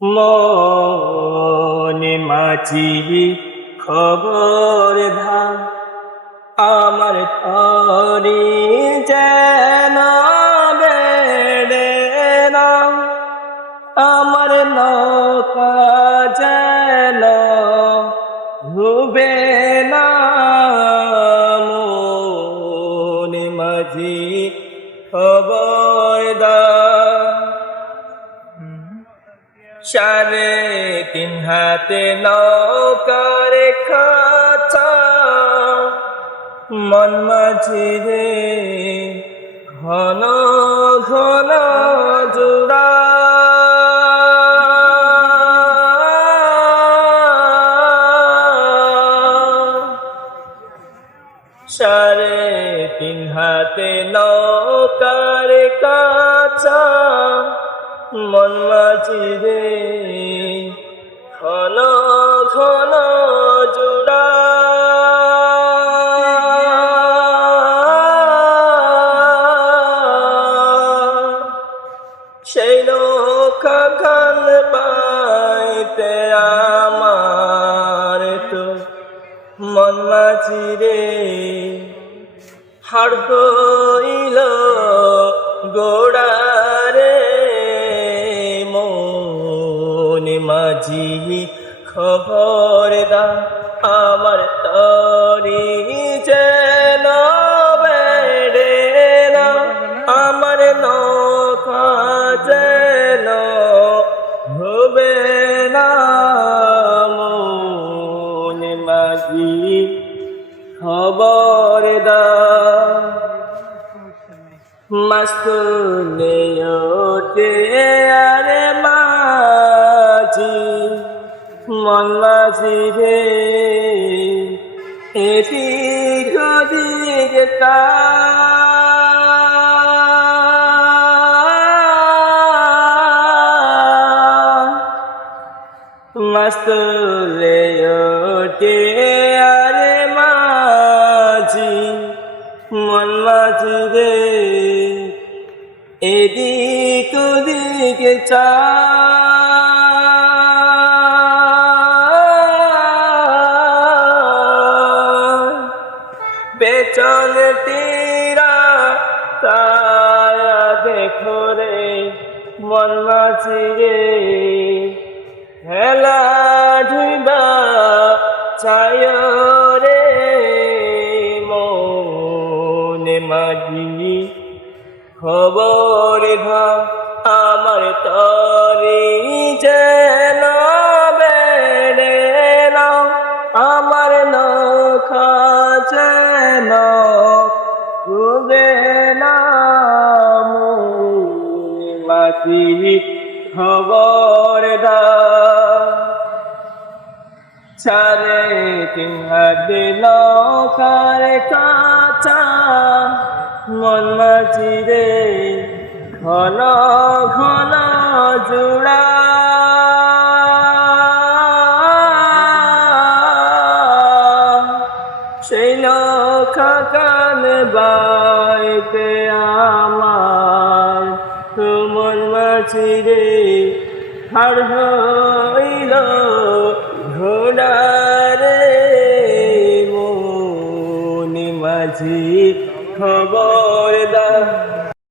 মনে মাঝি খবর ধাম আমার তরি যেন বেড়ে না আমার নৌকা যেন ডুবে না মনে মাঝি খবর দাও সাড়ে তিন হাতে নৌকার খাঁচা মন মাঝি রে ঘন ঘন জোড়া সাড়ে তিন হাতে নৌকার কাছা মন মাঝি রে ঘন ঘন জোড়া সেই নৌকা খান পাইতে আমার তো মন মাঝি রে হাড় হইল গোড়ারে মনে মাঝি খবর দা আমার তরি যেন বেড়ে না আমার নৌকা যেন হবে না মনে মাঝি খবর দা মাস্তুলে ওঠে আরে মাঝি মন মাঝি রে এদিক ওদিক মাস্তুলে ওঠে আরে মাঝি মন মাঝি রে এদিক ওদিক পেছন তীরা তারা দেখো রে মন মাঝি রে হেলা ঢুইবা ছায় রে মনে মাঝি খবর ধা আমার তরি যেন বেড়ে না আমার নৌকা যেন ডুবে না মাঝি খবর দা সাড়ে তিন হাতে নৌকার কাছা মন মাঝি রে ঘন ঘন জোড়া সেই নৌকা কান বাইতে আমার তো মন মাঝি রে হাড় হইল ঘোড়া রে মনে মাঝি